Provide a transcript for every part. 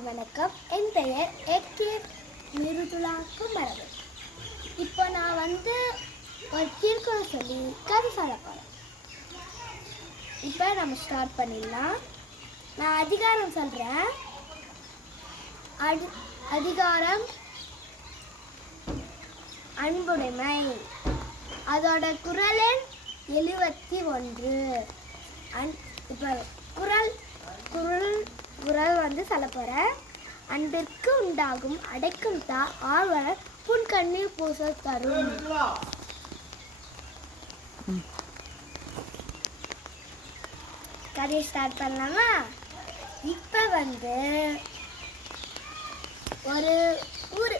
அனைவருக்கும் வணக்கம். என் பெயர் ஏகே மிருதுளா குமரவேல். இப்போ நான் ஒரு திருக்குறள் சொல்லி கதை சொல்ல போகிறேன். இப்போ நம்ம ஸ்டார்ட் பண்ணிடலாம். நான் அதிகாரம் சொல்கிறேன். அதிகாரம் அன்புடைமை. அதோட குறள் எண் 71. இப்போ குறள் சொல்ல போகிறேன். அன்பிற்கு உண்டாகும் அடைக்கும் ஆழ்வலர் புன்கண்ணீர் பூச தரும். கதையை ஸ்டார்ட் பண்ணலாமா? இப்போ ஒரு ஊர்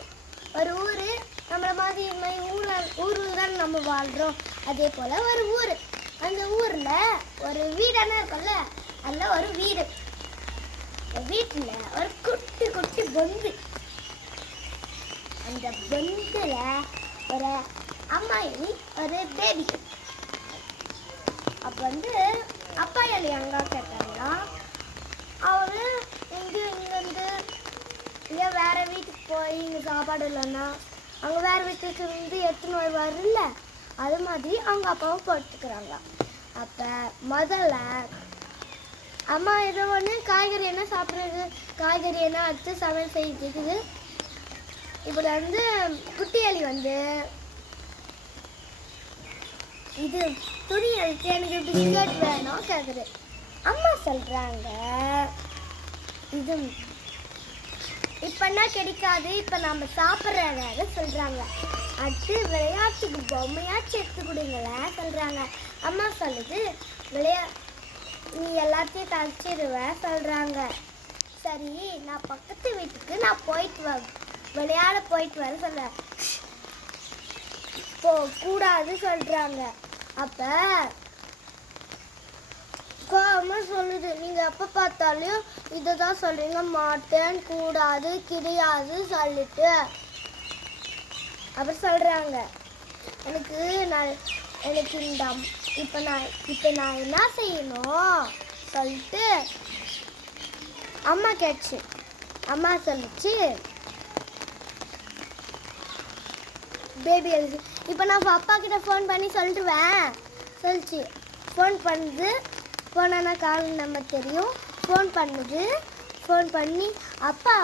நம்மள மாதிரி ஊரில் தான் நம்ம வாழ்கிறோம். அதே போல் ஒரு ஊர், அந்த ஊரில் ஒரு வீடான இருக்கும்ல, அதில் ஒரு வீட்டில் ஒரு குட்டி பொந்து. அந்த பொந்தில் ஒரு அம்மாயி ஒரு பேபி. அப்போ அப்பா எலி அங்கே கேட்டாங்கன்னா, அவரு இங்கேருந்து இல்லை வேறு வீட்டுக்கு போய் இங்கே சாப்பாடு இல்லைன்னா அங்கே வேறு வீட்டுக்கு எடுத்துன்னு வருவாருல்ல, அது மாதிரி அவங்க அப்பாவும் போட்டுக்கிறாங்க. அப்போ முதல்ல அம்மா ஏதோ ஒன்று காய்கறி என்ன சாப்பிட்றது, காய்கறி என்ன அடுத்து சமையல் செய்யுது. இப்படி குட்டி எலி இது துணி அழிச்சு எனக்கு பிஸ்கட் வேணும் கேட்குது. அம்மா சொல்கிறாங்க, இது இப்போன்னா கிடைக்காது, இப்போ நம்ம சாப்பிட்றதாக சொல்கிறாங்க. அடுத்து விளையாட்டுக்கு பொம்மையாச்சும் எடுத்து கொடுங்களேன் சொல்கிறாங்க. அம்மா சொல்லுது, நீ எல்லாத்தையும் தச்சிடுவ சொல்கிறாங்க. சரி, நான் பக்கத்து வீட்டுக்கு விளையாட போயிட்டு வர சொல்கிறேன். கூடாது சொல்கிறாங்க. அப்போ கோவமாக சொல்லுது, நீங்கள் எப்போ பார்த்தாலும் இதை தான் சொல்கிறீங்க, மாட்டேன் கூடாது கிடையாது சொல்லிட்டு. அப்புறம் சொல்கிறாங்க, எனக்கு இப்போ நான் என்ன செய்யணும் சொல்லிட்டு அம்மா கேட்டுச்சு. அம்மா சொல்லிச்சு, பேபி எழுதி இப்போ நான் அப்பா கிட்ட ஃபோன் பண்ணி சொல்லிட்டுவேன் சொல்லிச்சு. ஃபோனானா கால் நம்பர் தெரியும். ஃபோன் பண்ணி அப்பா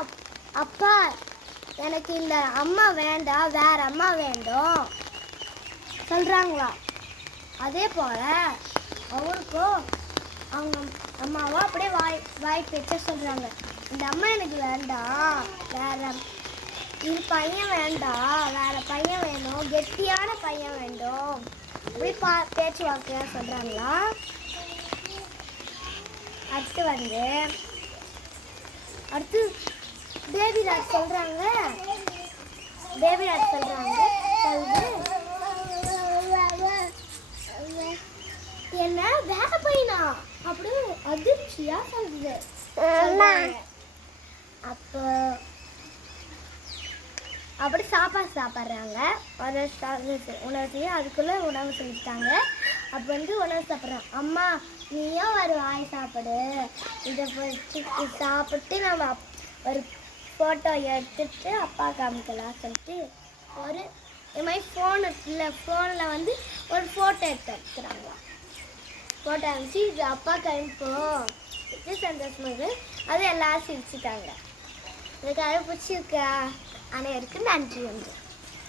எனக்கு இந்த அம்மா வேண்டாம், வேற அம்மா வேண்டும் சொல்கிறாங்களா. அதே போல் அவருக்கும் அவங்க அம்மாவும் அப்படியே வாய் பேச்ச சொல்கிறாங்க. இந்த அம்மா எனக்கு வேண்டாம், வேற பையன் வேண்டாம், வேற பையன் வேணும், கெட்டியான பையன் வேண்டும், அப்படி பேச்சுவார்த்தையாக சொல்கிறாங்களா. அடுத்து பேபிராஜ் சொல்கிறாங்க. என்ன வேற பையனா அப்படி அதிர்ச்சியா சொல்லுது. அப்போ அப்படி சாப்பாடு சாப்பிட்றாங்க. உணவு அதுக்குள்ளே உணவு செஞ்சுட்டாங்க. அப்போ உணவு சாப்பிட்றான். அம்மா நீயும் ஒரு வாய் சாப்பிடு, இதை சாப்பிட்டு நம்ம ஒரு ஃபோட்டோ எடுத்துட்டு அப்பா காமிக்கலாம் சொல்லிட்டு இது மாதிரி ஃபோனில் ஒரு ஃபோட்டோ எடுத்துக்கிறாங்க. ஃபோட்டோ அனுப்பிச்சு இது அப்பா கழிப்போம் இது சந்தோஷமாக அது எல்லாரும் சிரிச்சுட்டாங்க. எனக்கு அது பிடிச்சிருக்கா. அனைவருக்கு நன்றி.